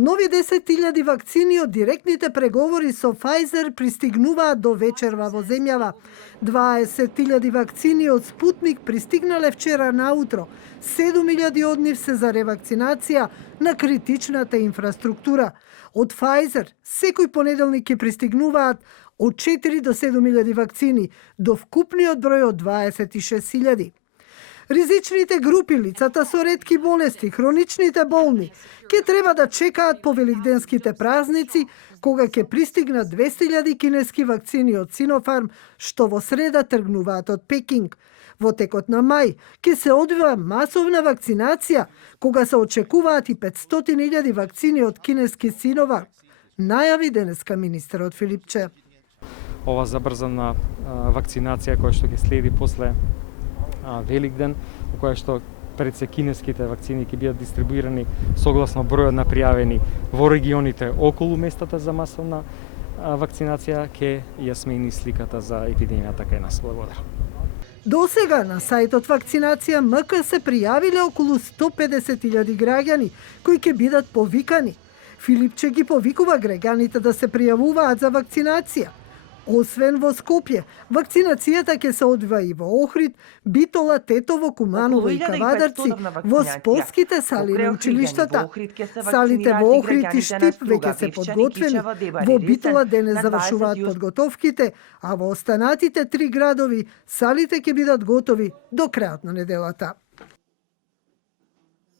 Нови 10.000 вакцини од директните преговори со Pfizer пристигнуваат до вечерва во земјава. 20.000 вакцини од Спутник пристигнале вчера наутро. 7.000 од нив се за ревакцинација на критичната инфраструктура. Од Pfizer секој понеделник ќе пристигнуваат од 4 до 7.000 вакцини, до вкупниот број од 26.000. Ризичните групи, лицата со ретки болести, хроничните болни, ќе треба да чекаат по великденските празници, кога ќе пристигнат 200.000 кинески вакцини од Синофарм, што во среда тргнуваат од Пекинг. Во текот на мај ќе се одвива масовна вакцинација, кога се очекуваат и 500.000 вакцини од кинески Синоварм, најави денеска министерот Филипче. Ова забрзана вакцинација која што ќе следи после Великден, во која што пред се кинеските вакцини ќе бидат дистрибуирани согласно бројот на пријавени во регионите околу местата за масовна вакцинација, ќе ја смени сликата за епидемијата кај нас. Благодарам. До сега на сајтот Вакцинација МК се пријавиле околу 150.000 граѓани кои ќе бидат повикани. Филипче ги повикува граѓаните да се пријавуваат за вакцинација. Освен во Скопје, вакцинацијата ќе се одвива и во Охрид, Битола, Тетово, Куманово и Кавадарци, во сполските сали на училиштата. Салите во Охрид и Штип веќе се подготвени, во Битола денес завршуваат подготовките, а во останатите 3 градови салите ќе бидат готови до крајот на неделата.